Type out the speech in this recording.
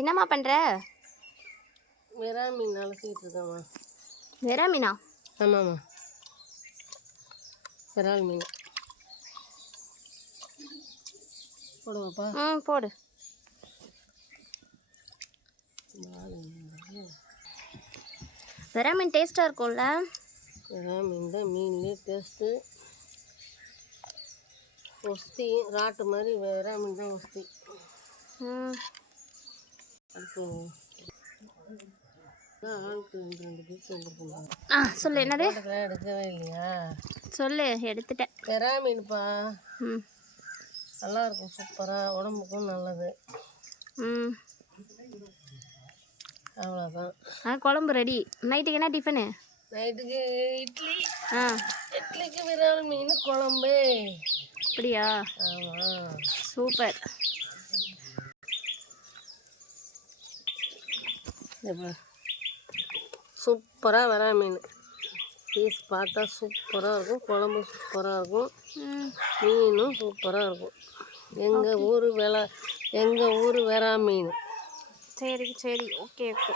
என்னம்மா பண்ணுற? வெறா மீன் அலசிக்கிட்டு இருக்கேம்மா. வெறா மீனா? ஆமாம்மா, விரால் மீன் போடுவாப்பா. போடு. வெறா மீன் டேஸ்ட்டாக இருக்கும்ல? வெறா மீன் தான் மீன்லேயே டேஸ்ட்டு. ஒஸ்தி ராட்டு மாதிரி வெறா மீன் தான் ஒஸ்தி. அப்போ ஆளுக்கு 2 பீஸ் வந்துருக்குங்க. சொல்லு. என்னது? எடுக்கவே இல்லையா? சொல்லு, எடுத்துட்டேன். வெறா மீன்ப்பா. நல்லா இருக்கும், சூப்பராக, உடம்புக்கும் நல்லது. அவ்வளோதான். குழம்பு ரெடி. நைட்டுக்கு என்ன டிஃபனு? நைட்டுக்கு இட்லி. இட்லிக்கு விரால் மீன் குழம்பு. அப்படியா? ஆமாம், சூப்பர். சூப்பராக விரால் மீன் பீஸ் பார்த்தா சூப்பராக இருக்கும், குழம்பு சூப்பராக இருக்கும், மீனும் சூப்பராக இருக்கும். எங்கள் ஊர் விரால் மீன். சரி சரி, ஓகே ஓகே.